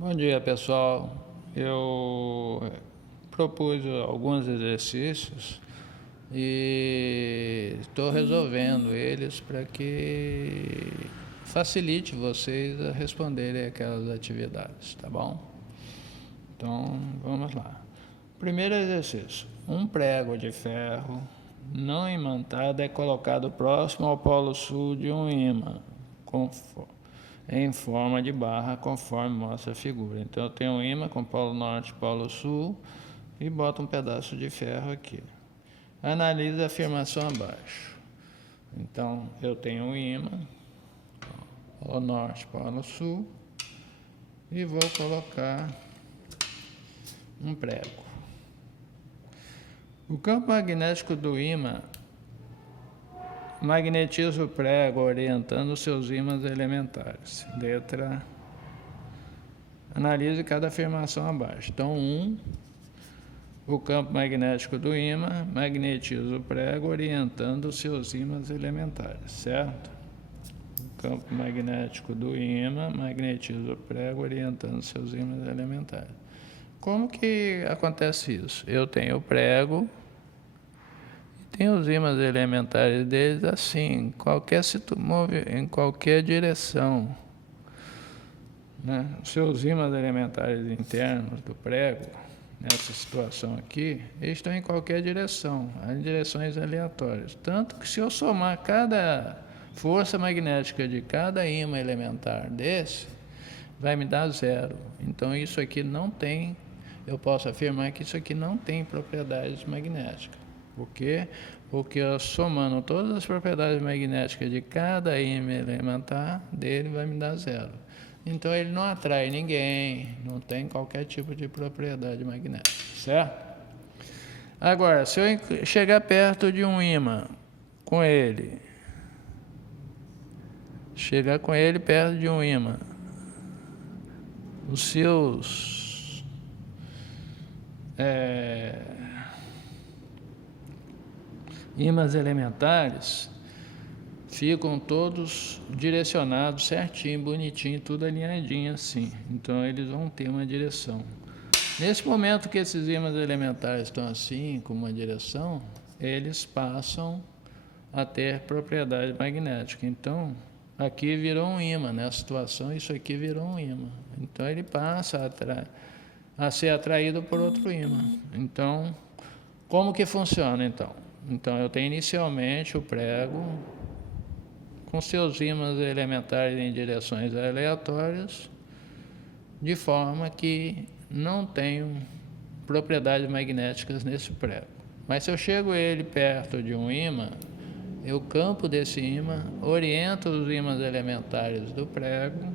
Bom dia, pessoal. Eu propus alguns exercícios e estou resolvendo eles para que facilite vocês a responderem aquelas atividades, tá bom? Então, vamos lá. Primeiro exercício. Um prego de ferro não imantado é colocado próximo ao polo sul de um ímã, em forma de barra, conforme mostra a figura. Então, eu tenho um ímã com polo norte e polo sul e boto um pedaço de ferro aqui. Analise a afirmação abaixo. Então, eu tenho um ímã, polo norte, polo sul, e vou colocar um prego. O campo magnético do ímã magnetiza o prego orientando seus ímãs elementares. Letra A. Analise cada afirmação abaixo. Então, o campo magnético do ímã magnetiza o prego orientando seus ímãs elementares, certo? O campo magnético do ímã magnetiza o prego orientando seus ímãs elementares. Como que acontece isso? Eu tenho o prego e tenho os ímãs elementares deles assim, em qualquer direção, né? Seus ímãs elementares internos do prego, nessa situação aqui, eles estão em qualquer direção, em direções aleatórias. Tanto que se eu somar cada força magnética de cada ímã elementar desse, vai me dar zero. Então isso aqui não tem, eu posso afirmar que isso aqui não tem propriedades magnéticas. Por quê? Porque eu somando todas as propriedades magnéticas de cada ímã elementar dele vai me dar zero. Então ele não atrai ninguém, não tem qualquer tipo de propriedade magnética, certo? Agora, se eu chegar perto de um ímã com ele, perto de um ímã, os seus ímãs elementares ficam todos direcionados certinho, bonitinho, tudo alinhadinho assim. Então eles vão ter uma direção. Nesse momento que esses ímãs elementares estão assim, com uma direção, eles passam a ter propriedade magnética. Então, aqui virou um ímã, nessa situação, isso aqui virou um ímã. Então ele passa a ser atraído por outro ímã. Então, como que funciona então? Então eu tenho inicialmente o prego com seus ímãs elementares em direções aleatórias, de forma que não tenho propriedades magnéticas nesse prego. Mas se eu chego ele perto de um ímã, o campo desse ímã orienta os ímãs elementares do prego,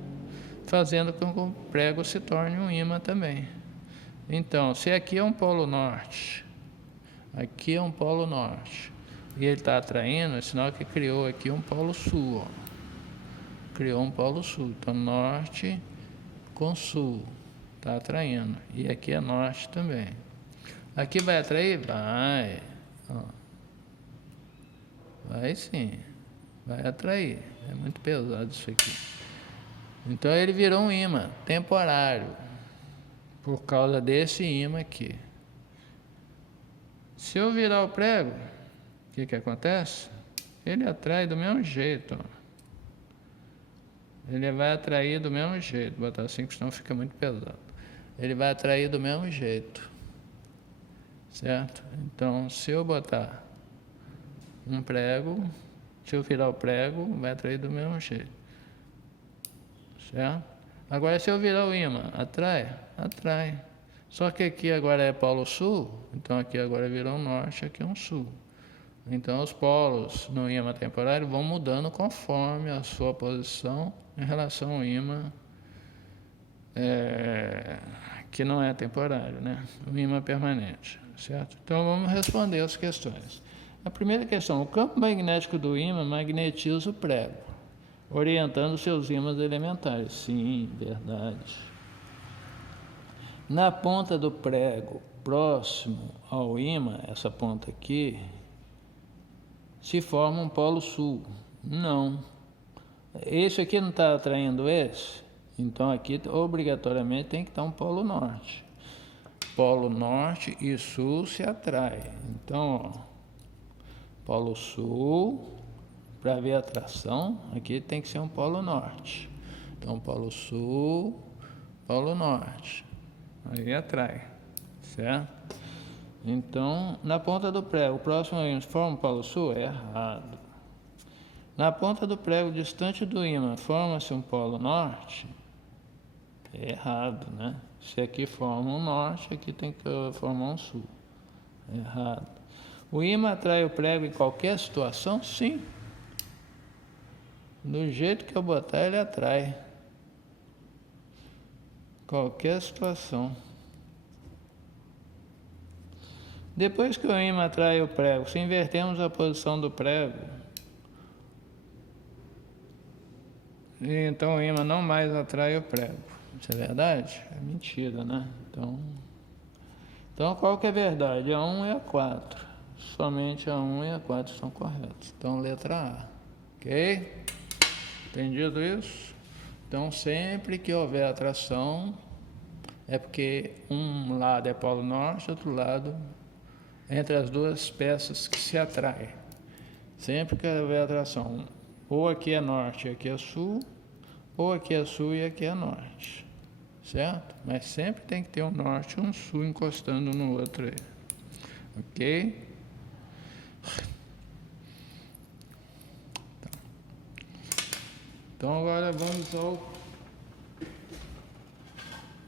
fazendo com que o prego se torne um ímã também. Então, se aqui é um polo norte, aqui é um polo norte, e ele está atraindo, é sinal que criou aqui um polo sul, ó. Criou um polo sul, então norte com sul, está atraindo, e aqui é norte também. Aqui vai atrair? Vai, ó. Vai sim, vai atrair, é muito pesado isso aqui. Então ele virou um ímã temporário, por causa desse ímã aqui. Se eu virar o prego, o que acontece? Ele atrai do mesmo jeito, ó. Ele vai atrair do mesmo jeito. Vou botar assim, porque senão fica muito pesado. Ele vai atrair do mesmo jeito, certo? Então, se eu botar um prego, se eu virar o prego, vai atrair do mesmo jeito, certo? Agora, se eu virar o ímã, atrai? Atrai. Só que aqui agora é polo sul, então aqui agora virou um norte, aqui é um sul. Então, os polos no ímã temporário vão mudando conforme a sua posição em relação ao ímã que não é temporário, né? O ímã permanente, certo? Então, vamos responder as questões. A primeira questão, o campo magnético do ímã magnetiza o prego, orientando seus ímãs elementares. Sim, verdade. Na ponta do prego, próximo ao ímã, essa ponta aqui, se forma um polo sul. Não. Esse aqui não está atraindo esse? Então aqui obrigatoriamente tem que estar um polo norte. Polo norte e sul se atraem. Então, ó, polo sul, para ver a atração, aqui tem que ser um polo norte. Então, polo sul, polo norte. Aí atrai, certo? Então, na ponta do prego, o próximo ímã forma o polo sul? É errado. Na ponta do prego distante do ímã, forma-se um polo norte? É errado, né? Se aqui forma um norte, aqui tem que formar um sul. É errado. O ímã atrai o prego em qualquer situação? Sim. Do jeito que eu botar, ele atrai. Qualquer situação. Depois que o ímã atrai o prego, se invertemos a posição do prego, então o ímã não mais atrai o prego. Isso é verdade? É mentira, né? Então qual que é verdade? A 1 e a 4. Somente a 1 e a 4 estão corretas. Então letra A. Ok? Entendido isso? Então sempre que houver atração, é porque um lado é polo norte, outro lado entre as duas peças que se atraem. Sempre que houver atração, ou aqui é norte e aqui é sul, ou aqui é sul e aqui é norte, certo? Mas sempre tem que ter um norte e um sul encostando no outro aí, ok? Então agora vamos ao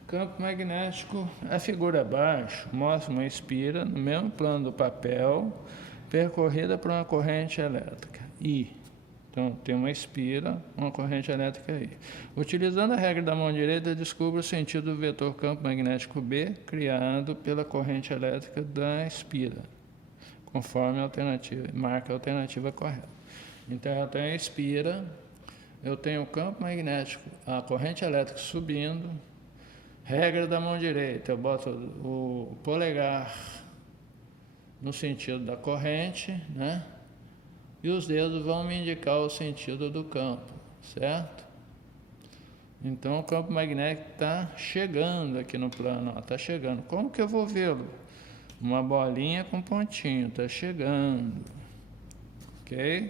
campo magnético. A figura abaixo mostra uma espira no mesmo plano do papel, percorrida por uma corrente elétrica I. Então, tem uma espira, uma corrente elétrica aí. Utilizando a regra da mão direita, descubra o sentido do vetor campo magnético B, criado pela corrente elétrica da espira, conforme a alternativa, marca a alternativa correta. Então, eu tenho a espira, eu tenho o campo magnético, a corrente elétrica subindo, regra da mão direita, eu boto o polegar no sentido da corrente, né? E os dedos vão me indicar o sentido do campo, certo? Então o campo magnético está chegando aqui no plano, está chegando. Como que eu vou vê-lo? Uma bolinha com pontinho, está chegando, ok?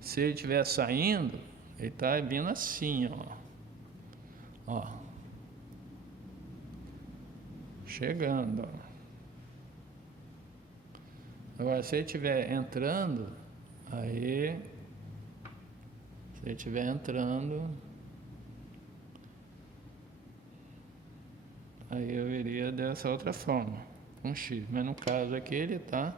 Se ele estiver saindo, ele está vindo assim, ó, chegando, ó. Agora se ele estiver entrando, aí, se ele estiver entrando, aí eu iria dessa outra forma, com X. Mas no caso aqui ele está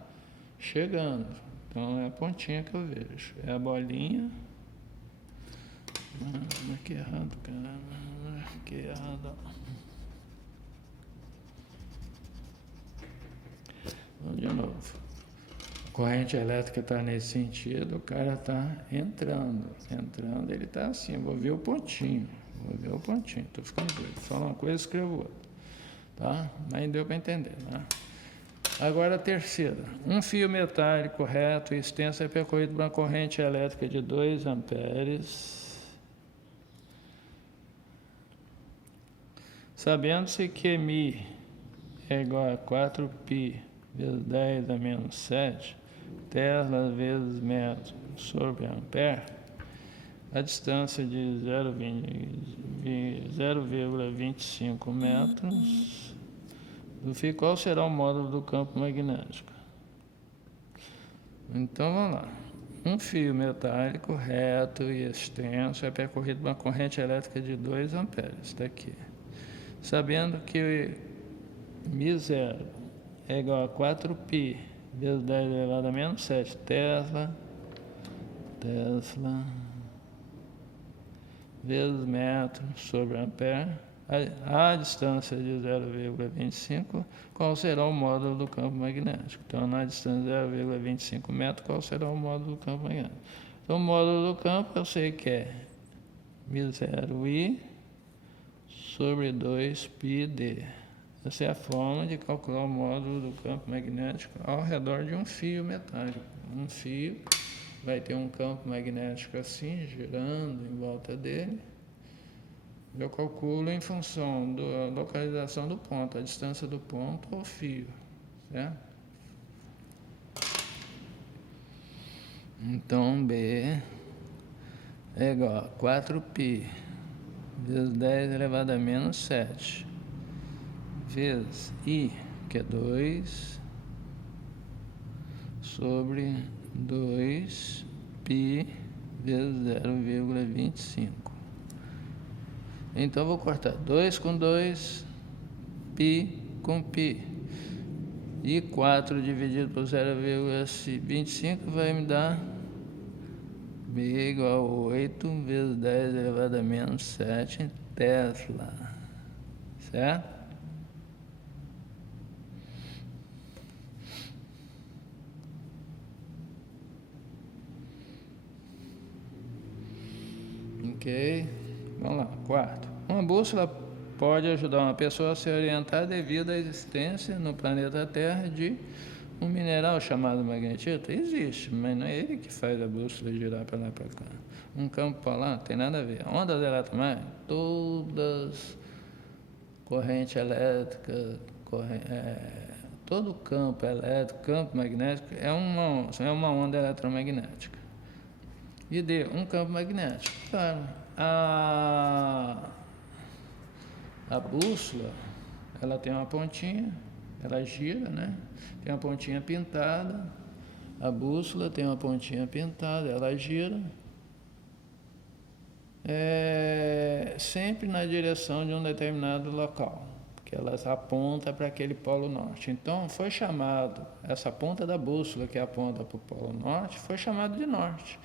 chegando. Então é a pontinha que eu vejo. É a bolinha. Marquei errado, caramba. Marquei errado. Vamos de novo. A corrente elétrica está nesse sentido, o cara está entrando. Entrando, ele está assim. Vou ver o pontinho. Estou ficando doido. Fala uma coisa, escrevo outra. Tá? Mas deu para entender, né? Agora a terceira. Um fio metálico reto e extenso é percorrido por uma corrente elétrica de 2 amperes. Sabendo-se que μ é igual a 4π vezes 10 a menos 7 Tesla vezes metro sobre ampere, a distância de 0,25 metros do fio, qual será o módulo do campo magnético? Então vamos lá. Um fio metálico reto e extenso é percorrido por uma corrente elétrica de 2 amperes. Está aqui. Sabendo que μ0 é igual a 4π vezes 10 elevado a menos 7 Tesla vezes metro sobre ampere, a distância de 0,25, qual será o módulo do campo magnético? Então, na distância de 0,25 metros, qual será o módulo do campo magnético? Então, o módulo do campo eu sei que é μ0i sobre 2πd. Essa é a forma de calcular o módulo do campo magnético ao redor de um fio metálico. Um fio vai ter um campo magnético assim, girando em volta dele. Eu calculo em função da localização do ponto, a distância do ponto ao fio, certo? Então B é igual a 4π vezes 10 elevado a menos 7 vezes I, que é 2, sobre 2π vezes 0,25. Então, vou cortar 2 com 2, π com π. E 4 dividido por 0,25 vai me dar B igual a 8 vezes 10 elevado a menos 7 Tesla. Certo? Ok. Vamos lá. Quarto. Uma bússola pode ajudar uma pessoa a se orientar devido à existência no planeta Terra de um mineral chamado magnetita. Existe, mas não é ele que faz a bússola girar para lá e para cá. Um campo polar, não tem nada a ver. Ondas eletromagnéticas, todas, corrente elétrica, todo campo elétrico, campo magnético, é uma onda eletromagnética. E D, um campo magnético. Claro, a bússola, ela tem uma pontinha, ela gira, né? Tem uma pontinha pintada. A bússola tem uma pontinha pintada, ela gira. Sempre na direção de um determinado local, que ela aponta para aquele polo norte. Então, foi chamado, essa ponta da bússola que aponta para o polo norte, foi chamado de norte.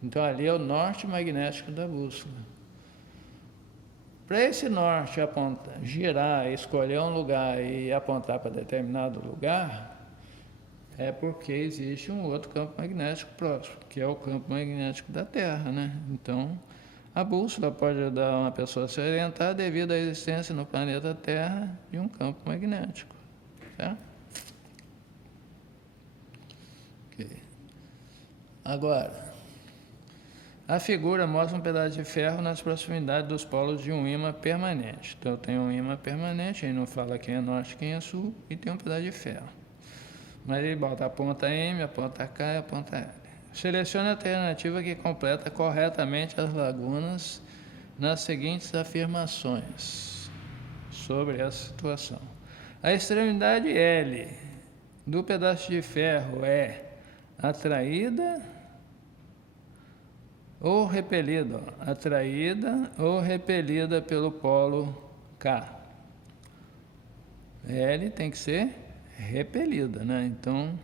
Então, ali é o norte magnético da bússola. Para esse norte apontar, girar, escolher um lugar e apontar para determinado lugar, é porque existe um outro campo magnético próximo, que é o campo magnético da Terra, né? Então, a bússola pode ajudar uma pessoa a se orientar devido à existência no planeta Terra de um campo magnético, certo? Okay. Agora, a figura mostra um pedaço de ferro nas proximidades dos polos de um ímã permanente. Então, eu tenho um ímã permanente, aí não fala quem é norte e quem é sul, e tem um pedaço de ferro. Mas ele bota a ponta M, a ponta K e a ponta L. Selecione a alternativa que completa corretamente as lacunas nas seguintes afirmações sobre essa situação. A extremidade L do pedaço de ferro é atraída ou repelida? Atraída ou repelida pelo polo K. L tem que ser repelida, né? Então,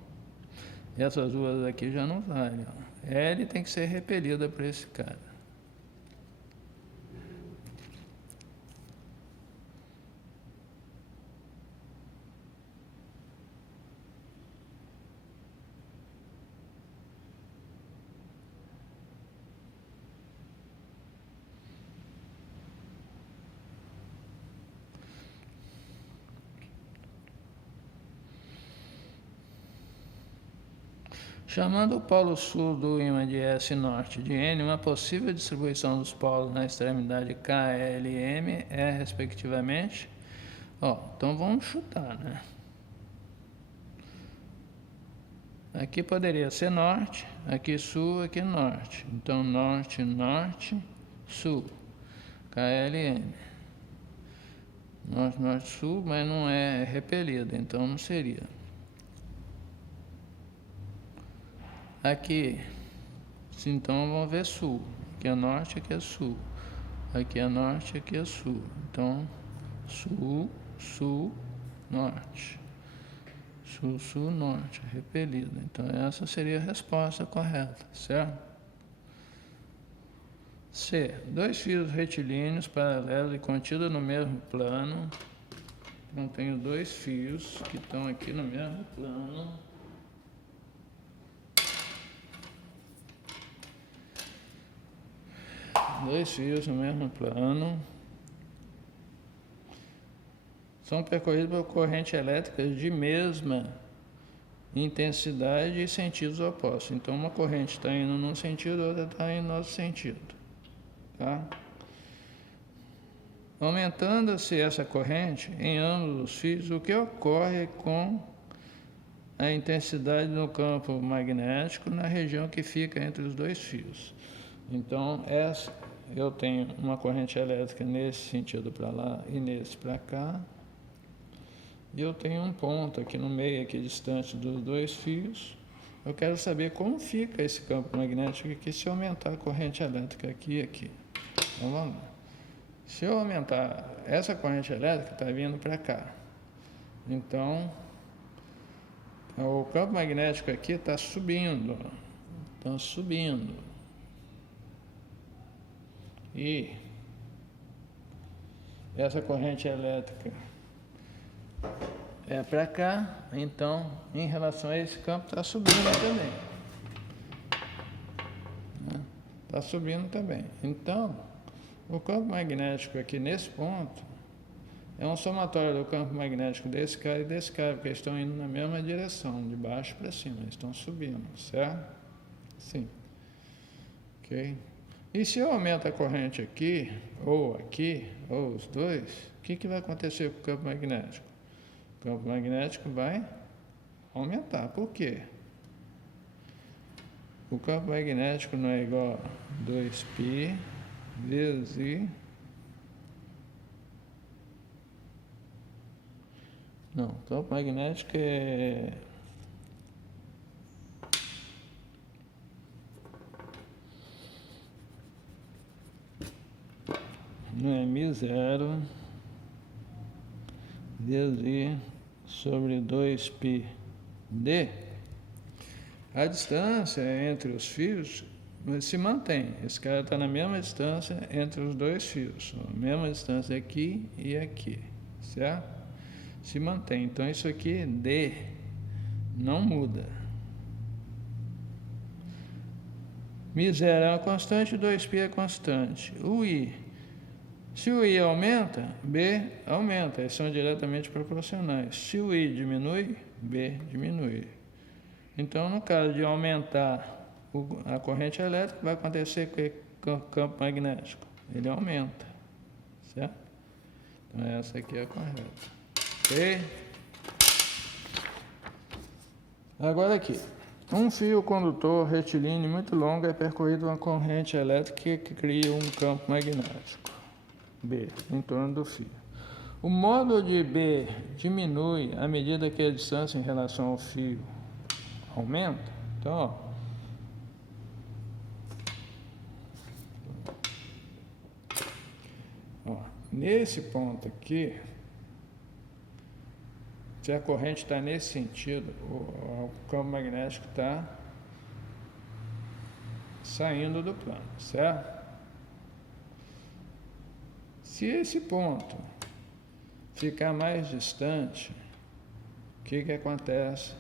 essas duas aqui já não valem. L tem que ser repelida por esse cara. Chamando o polo sul do ímã de S norte de N, uma possível distribuição dos polos na extremidade K, L e M é, respectivamente... então vamos chutar, né? Aqui poderia ser norte, aqui sul, aqui norte. Então, norte, norte, sul. K, L, M. Norte, norte, sul, mas não é repelido, então não seria. Aqui, então vamos ver sul. Aqui é norte, aqui é sul. Aqui é norte, aqui é sul. Então, sul, sul, norte. Sul, sul, norte, repelido. Então, essa seria a resposta correta, certo? C. Dois fios retilíneos paralelos e contidos no mesmo plano. Então, tenho dois fios que estão aqui no mesmo plano. Dois fios no mesmo plano são percorridos por correntes elétricas de mesma intensidade e sentidos opostos. Então, uma corrente está indo num sentido, outra está indo no outro sentido. Tá? Aumentando-se essa corrente em ambos os fios, o que ocorre com a intensidade no campo magnético na região que fica entre os dois fios? Então, eu tenho uma corrente elétrica nesse sentido para lá e nesse para cá. E eu tenho um ponto aqui no meio, aqui distante dos dois fios. Eu quero saber como fica esse campo magnético aqui se eu aumentar a corrente elétrica aqui e aqui. Então vamos lá. Se eu aumentar, essa corrente elétrica está vindo para cá. Então, o campo magnético aqui está subindo. Está subindo. E essa corrente elétrica é para cá, então, em relação a esse campo, está subindo também. Está subindo também. Então, o campo magnético aqui nesse ponto é um somatório do campo magnético desse cara e desse cara, porque eles estão indo na mesma direção, de baixo para cima, eles estão subindo, certo? Sim. Ok? E se eu aumento a corrente aqui, ou os dois, o que vai acontecer com o campo magnético? O campo magnético vai aumentar. Por quê? O campo magnético não é igual a 2π vezes I. Não, o campo magnético é... não é μ0 vezes I sobre 2πd. A distância entre os fios se mantém. Esse cara está na mesma distância entre os dois fios. A mesma distância aqui e aqui, certo? Se mantém. Então, isso aqui, D, não muda. μ0 é uma constante, 2π é constante. O I, se o I aumenta, B aumenta. Eles são diretamente proporcionais. Se o I diminui, B diminui. Então, no caso de aumentar a corrente elétrica, vai acontecer com o campo magnético. Ele aumenta, certo? Então, essa aqui é a correta. Ok? Agora aqui. Um fio condutor retilíneo muito longo é percorrido uma corrente elétrica que cria um campo magnético, B, em torno do fio. O módulo de B diminui à medida que a distância em relação ao fio aumenta. Então, nesse ponto aqui, se a corrente está nesse sentido, o campo magnético está saindo do plano, certo? Se esse ponto ficar mais distante, o que acontece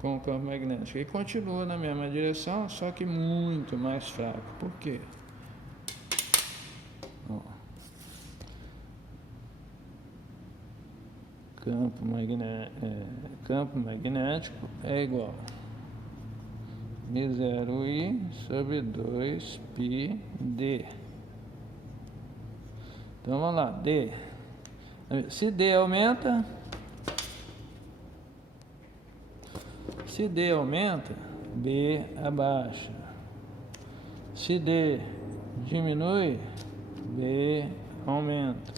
com o campo magnético? Ele continua na mesma direção, só que muito mais fraco. Por quê? Campo magnético é igual a μ0I sobre 2πd. Então vamos lá, D. Se D aumenta, B abaixa. Se D diminui, B aumenta.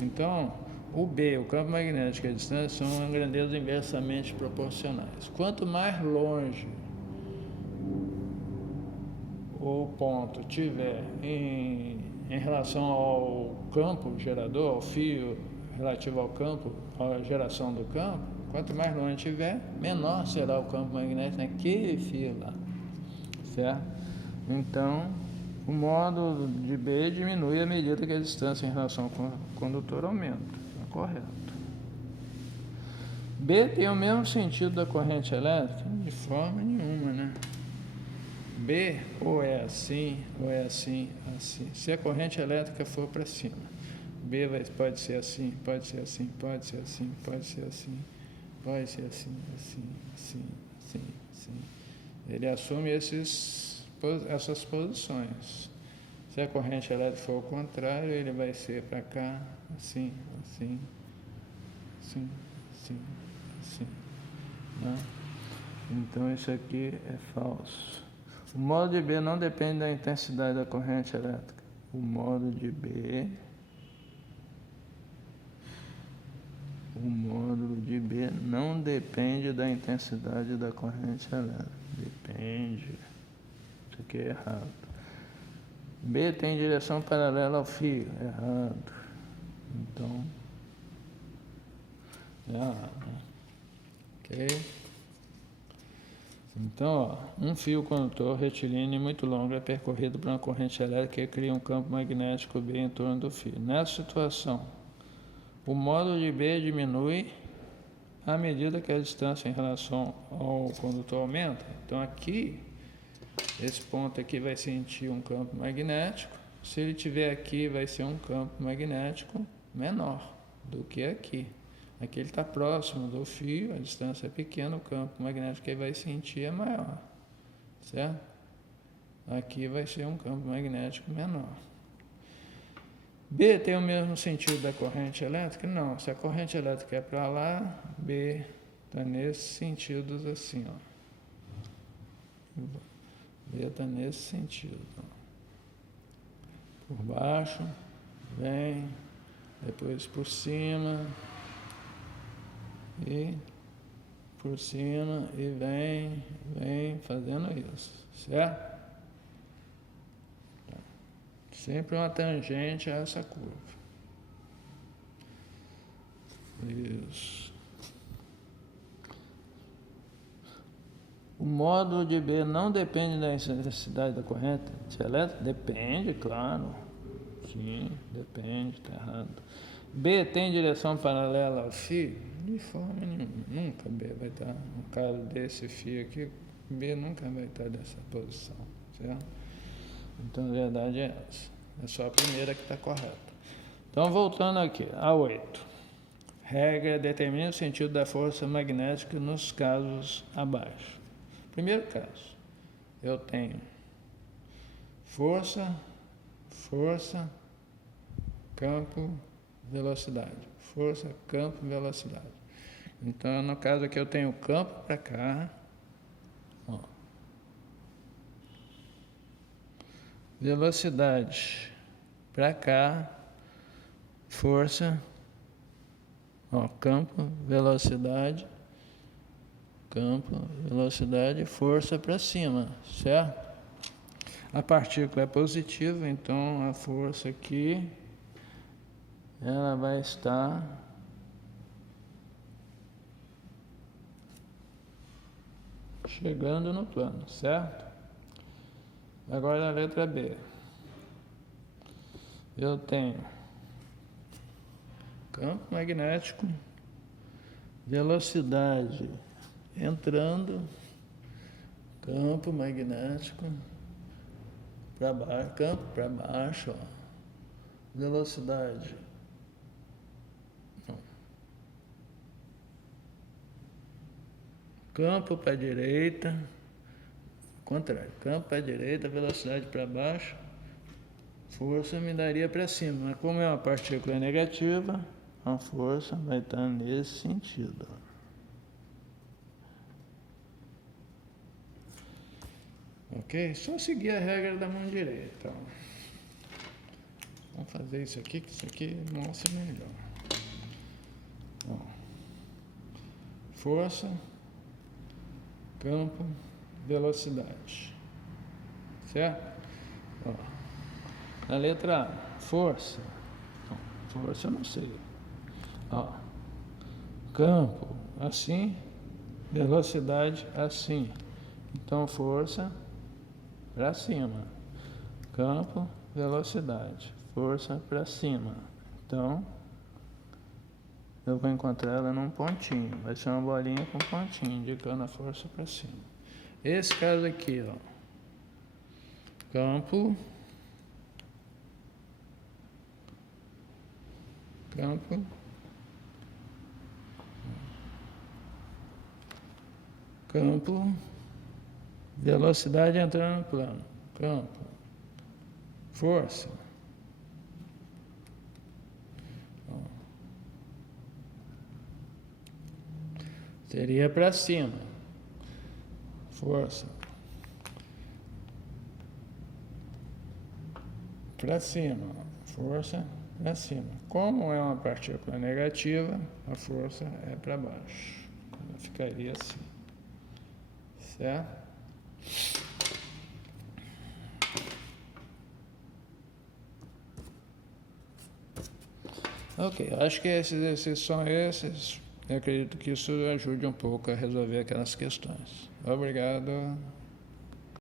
Então, o B, o campo magnético e a distância são grandezas inversamente proporcionais. Quanto mais longe o ponto tiver em relação ao campo gerador, ao fio relativo ao campo, à geração do campo, quanto mais longe tiver, menor será o campo magnético naquele fio lá, certo? Então, o módulo de B diminui à medida que a distância em relação ao condutor aumenta. Correto. B tem o mesmo sentido da corrente elétrica? De forma nenhuma, né? B ou é assim, ou é assim, assim. Se a corrente elétrica for para cima, B pode ser assim, pode ser assim, pode ser assim, pode ser assim, pode ser assim, assim, assim, assim. Ele assume essas posições, Se a corrente elétrica for ao contrário, ele vai ser para cá, assim, assim, assim, assim, assim, né? Então isso aqui é falso. O módulo de B não depende da intensidade da corrente elétrica. O módulo de B não depende da intensidade da corrente elétrica. Depende. Isso aqui é errado. B tem direção paralela ao fio. Errado. Então, é errado. Ok? Então, ó, um fio condutor retilíneo muito longo é percorrido por uma corrente elétrica que cria um campo magnético B em torno do fio. Nessa situação, o módulo de B diminui à medida que a distância em relação ao condutor aumenta. Então, aqui, esse ponto aqui vai sentir um campo magnético. Se ele tiver aqui, vai ser um campo magnético menor do que aqui. Aqui ele está próximo do fio, a distância é pequena, o campo magnético que ele vai sentir é maior, certo? Aqui vai ser um campo magnético menor. B tem o mesmo sentido da corrente elétrica? Não, se a corrente elétrica é para lá, B está nesses sentidos assim, ó. B está nesse sentido, ó. Por baixo, vem, depois por cima, e por cima, e vem fazendo isso, certo? Sempre uma tangente a essa curva. Isso. O módulo de B não depende da intensidade da corrente elétrica? Depende, claro. Sim, depende, está errado. B tem direção paralela ao fio? De forma nenhuma. Nunca B vai estar, no caso desse fio aqui, B nunca vai estar nessa posição, certo? Então, a verdade é essa. É só a primeira que está correta. Então, voltando aqui, a 8. Regra determina o sentido da força magnética nos casos abaixo. Primeiro caso, eu tenho força, campo, velocidade. Força, campo, velocidade. Então, no caso aqui, eu tenho campo para cá. Ó. Velocidade para cá. Força. Ó, campo, velocidade. Campo, velocidade, força para cima, certo? A partícula é positiva, então a força aqui ela vai estar chegando no plano, certo? Agora a letra B. Eu tenho campo magnético, velocidade entrando, campo magnético para baixo, campo para baixo, ó. Velocidade. Campo para a direita, contrário, campo para a direita, velocidade para baixo, força me daria para cima. Mas como é uma partícula negativa, a força vai estar nesse sentido. Ok? Só seguir a regra da mão direita. Ó. Vamos fazer isso aqui, que isso aqui mostra melhor. Ó. Força, campo, velocidade. Certo? Ó. Na letra A, força. Força eu não sei. Ó. Campo, assim. Velocidade, assim. Então, força para cima. Campo, velocidade. Força para cima. Então, eu vou encontrar ela num pontinho. Vai ser uma bolinha com pontinho, indicando a força para cima. Esse caso aqui, ó. Campo. Campo. Velocidade entrando no plano. Campo. força. Seria para cima, força, para cima, força para cima. Como é uma partícula negativa, a força é para baixo. Ela ficaria assim, certo? Ok, acho que esses exercícios são esses. Eu acredito que isso ajude um pouco a resolver aquelas questões. Obrigado.